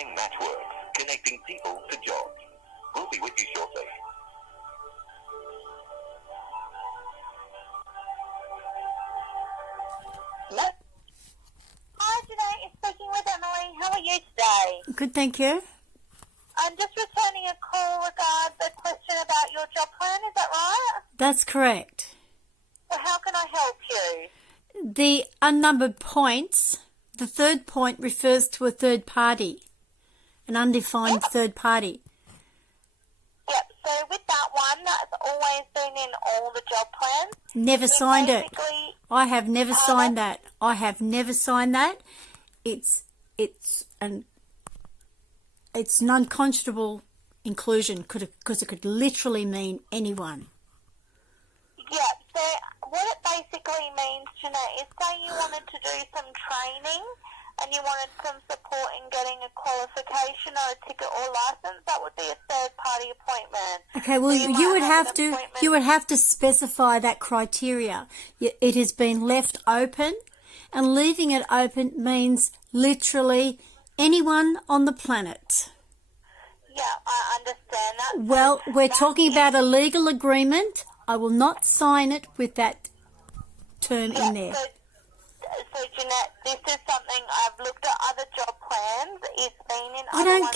Centrelink Matchworks, connecting people to jobs. We'll be with you shortly. Hi, Jeanette. You're speaking with Emily. How are you today? Good, thank you. I'm just returning a call regarding the question about your job plan. Is that right? That's correct. So how can I help you? The unnumbered points, the third point refers to a third party, an undefined third party. Yep. So with that one, that's always been in all the job plans. Never signed it. Basically, I have never signed that. I have never signed that. It's non-conscionable inclusion because it could literally mean anyone. yeah. So what it basically means, Jeanette, is say you wanted to do some training and you wanted some support in getting a qualification or a ticket or license, that would be a third-party appointment. Okay, well, So you would have to specify that criteria. It has been left open, and leaving it open means literally anyone on the planet. Yeah, I understand that. Well, we're talking about a legal agreement. I will not sign it with that term in there. So, Jeanette, this is something I've looked at other job plans. It's been in I don't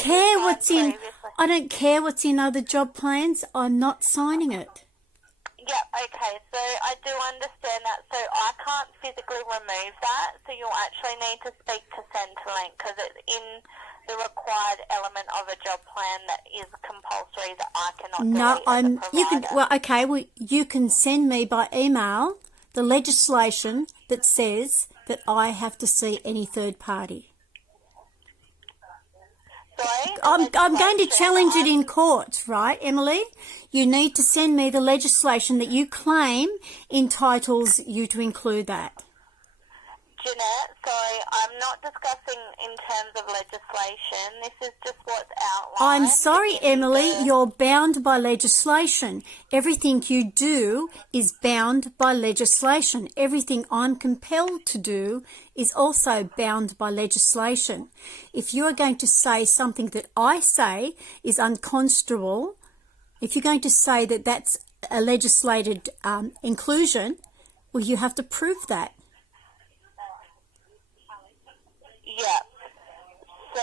care what's in other job plans. I'm not signing it. Yeah, okay, so I do understand that. So I can't physically remove that, so you'll actually need to speak to Centrelink because it's in the required element of a job plan that is compulsory that I cannot delete. You can send me by email the legislation that says that I have to see any third party. Sorry? I'm going to challenge it in court, right, Emily? You need to send me the legislation that you claim entitles you to include that. Jeanette, sorry, I'm not discussing in terms of legislation. This is just what's outlined. I'm sorry, Emily, you're bound by legislation. Everything you do is bound by legislation. Everything I'm compelled to do is also bound by legislation. If you are going to say something that I say is unconscionable, if you're going to say that that's a legislated inclusion, well, you have to prove that. Yeah. So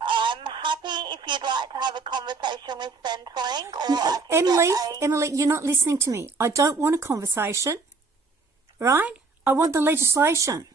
I'm happy if you'd like to have a conversation with Centrelink, or I can Emily, you're not listening to me. I don't want a conversation, right? I want the legislation.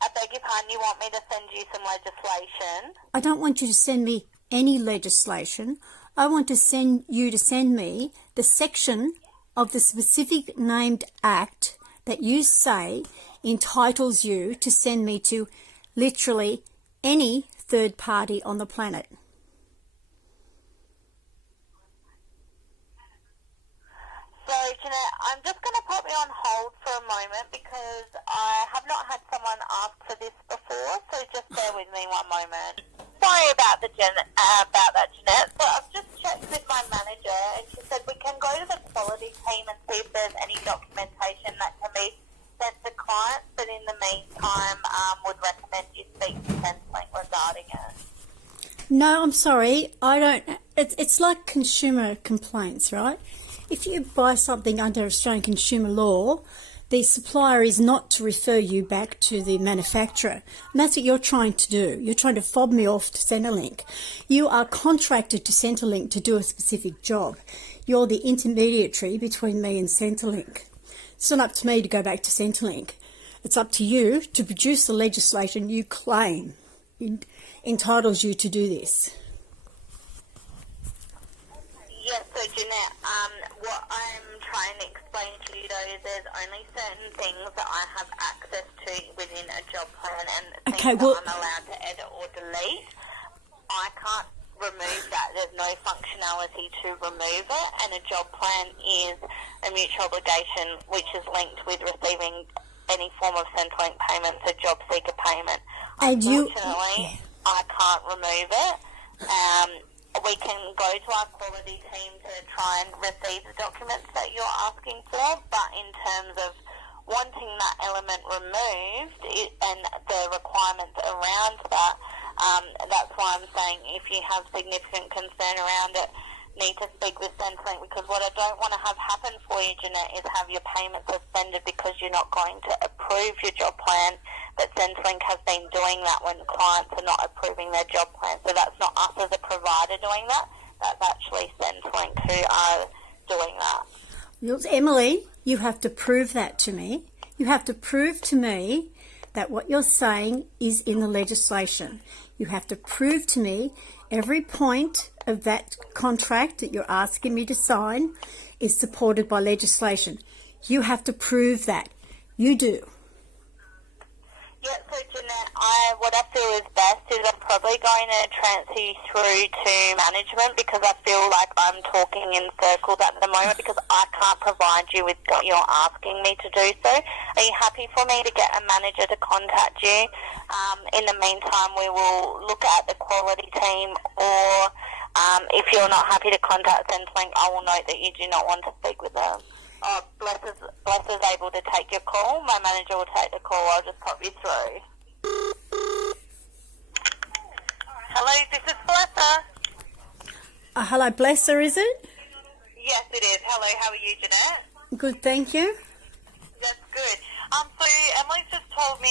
I beg your pardon, you want me to send you some legislation? I don't want you to send me any legislation. I want to send me the section of the specific named act that you say entitles you to send me to literally any third party on the planet. So, Jeanette, I'm just going to put me on hold for a moment because I have not had someone ask for this before, so just bear with me one moment. Sorry about that, Jeanette. So I've just checked with my manager and she said we can go to the quality team and see if there's any documentation that can be sent to clients, but in the meantime would recommend you speak to Centrelink regarding it. No, I'm sorry. I don't. It's like consumer complaints, right? If you buy something under Australian consumer law, the supplier is not to refer you back to the manufacturer. And that's what you're trying to do. You're trying to fob me off to Centrelink. You are contracted to Centrelink to do a specific job. You're the intermediary between me and Centrelink. It's not up to me to go back to Centrelink. It's up to you to produce the legislation you claim entitles you to do this. Yes, so Jeanette, what I'm trying to explain to you though is there's only certain things that I have access to within a job plan and things that I'm allowed to edit or delete. I can't remove that. There's no functionality to remove it, and a job plan is a mutual obligation which is linked with receiving any form of Centrelink payment, so job seeker payment. Unfortunately, I can't remove it. We can go to our quality team to try and receive the documents that you're asking for, but in terms of wanting that element removed and the requirement requirements around that. That's why I'm saying if you have significant concern around it, need to speak with Centrelink, because what I don't want to have happen for you, Jeanette, is have your payment suspended because you're not going to approve your job plan. But Centrelink has been doing that when clients are not approving their job plan. So that's not us as a provider doing that. That's actually Centrelink who are doing that. Emily, you have to prove that to me. You have to prove to me that what you're saying is in the legislation. You have to prove to me every point of that contract that you're asking me to sign is supported by legislation. You have to prove that. You do. Yeah, so Jeanette, what I feel is best is I'm probably going to transfer you through to management, because I feel like I'm talking in circles at the moment because I can't provide you with what you're asking me to do so. Are you happy for me to get a manager to contact you? In the meantime, we will look at the quality team, or if you're not happy to contact Centrelink, I will note that you do not want to speak with them. Oh, Bless is able to take your call. My manager will take the call. I'll just pop you through. Hello, this is Blesser. Hello, Blesser, is it? Yes, it is. Hello, how are you, Jeanette? Good, thank you. That's good. So Emily's just told me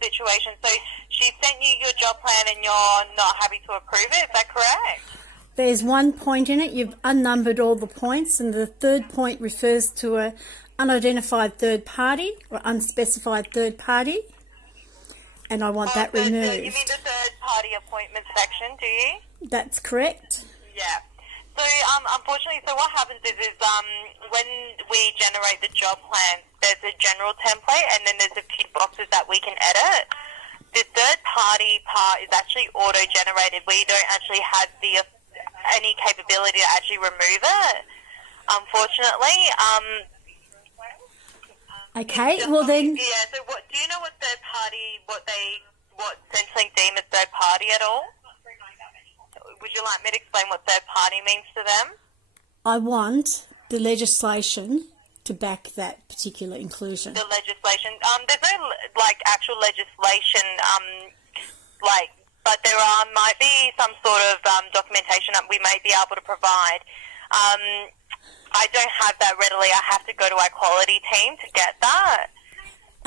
the situation. So she sent you your job plan and you're not happy to approve it. Is that correct? There's one point in it. You've unnumbered all the points, and the third point refers to a unidentified third party or unspecified third party, and I want that removed. You mean the third party appointment section, do you? That's correct. Yeah. So unfortunately, so what happens is when we generate the job plan, there's a general template, and then there's a few boxes that we can edit. The third party part is actually auto-generated. We don't actually have any capability to actually remove it, unfortunately. Okay, well then... Yeah, so do you know what third party, what Centrelink deem as third party at all? Would you like me to explain what third party means to them? I want the legislation to back that particular inclusion. The legislation. There's no, actual legislation, but there might be some sort of documentation that we may be able to provide. I don't have that readily. I have to go to our quality team to get that.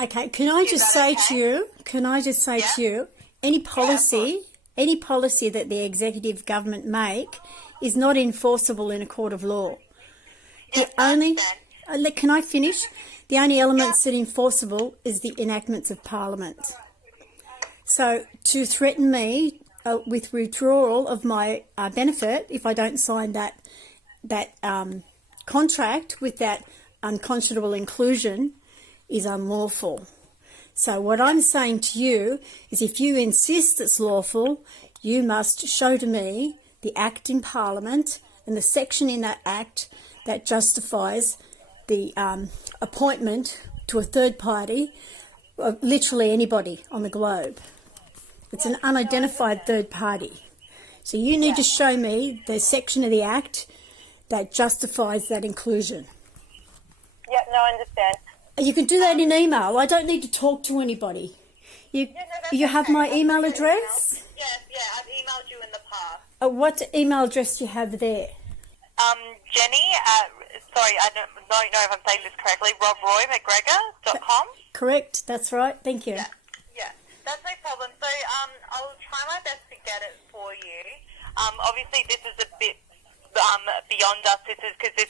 Okay, can I just say to you, any policy that the executive government make is not enforceable in a court of law. Can I finish? The only elements that are enforceable is the enactments of Parliament. So to threaten me with withdrawal of my benefit if I don't sign that contract with that unconscionable inclusion is unlawful. So what I'm saying to you is, if you insist it's lawful, you must show to me the Act in Parliament and the section in that Act that justifies the appointment to a third party of literally anybody on the globe. It's an unidentified third party. So you need to show me the section of the Act that justifies that inclusion. Yeah, no, I understand. You can do that in email. I don't need to talk to anybody. You have my email address? Yes, I've emailed you in the past. What email address do you have there? Jenny, sorry, I don't know if I'm saying this correctly, robroymcgregor.com. Correct, that's right. Thank you. Yeah, that's no problem. So I'll try my best to get it for you. Obviously, this is a bit beyond us. This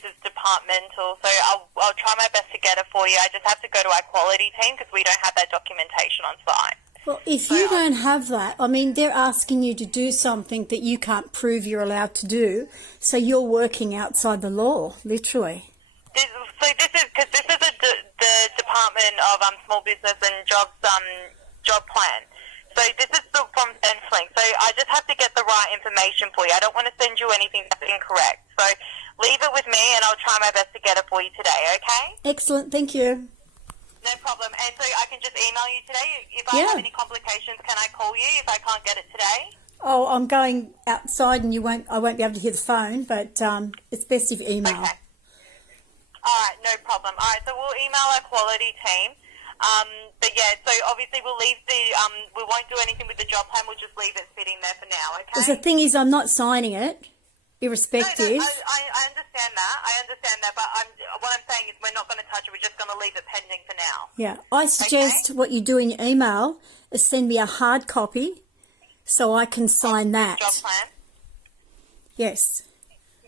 is departmental, so I'll try my best to get it for you. I just have to go to our quality team because we don't have that documentation on site. Well, if you don't have that, I mean, they're asking you to do something that you can't prove you're allowed to do, so you're working outside the law, literally. This is the Department of Small Business and Jobs job plan. So this is from Centrelink. So I just have to get the right information for you. I don't want to send you anything that's incorrect. So leave it with me, and I'll try my best to get it for you today. Okay? Excellent. Thank you. No problem. And so I can just email you today? If I have any complications, can I call you if I can't get it today? Oh, I'm going outside and I won't be able to hear the phone, but it's best if you email. Okay. All right, no problem. All right, so we'll email our quality team. But yeah, so obviously we'll leave we won't do anything with the job plan. We'll just leave it sitting there for now, okay? Because the thing is, I'm not signing it, irrespective. No, I understand that. But what I'm saying is we're not going to touch it. We're just going to leave it pending for now. Yeah, I suggest what you do in your email is send me a hard copy so I can sign that. Job plan? Yes.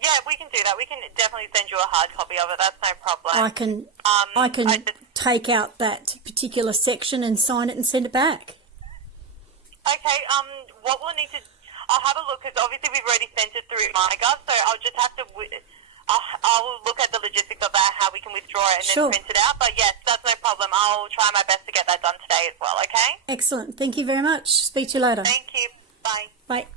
Yeah, we can do that. We can definitely send you a hard copy of it. That's no problem. I can take out that particular section and sign it and send it back. Okay, what we'll need to... I'll have a look, because obviously we've already sent it through MyGov, so I'll just have to... I'll look at the logistics of that, how we can withdraw it and then print it out. But yes, that's no problem. I'll try my best to get that done today as well, okay? Excellent. Thank you very much. Speak to you later. Thank you. Bye. Bye.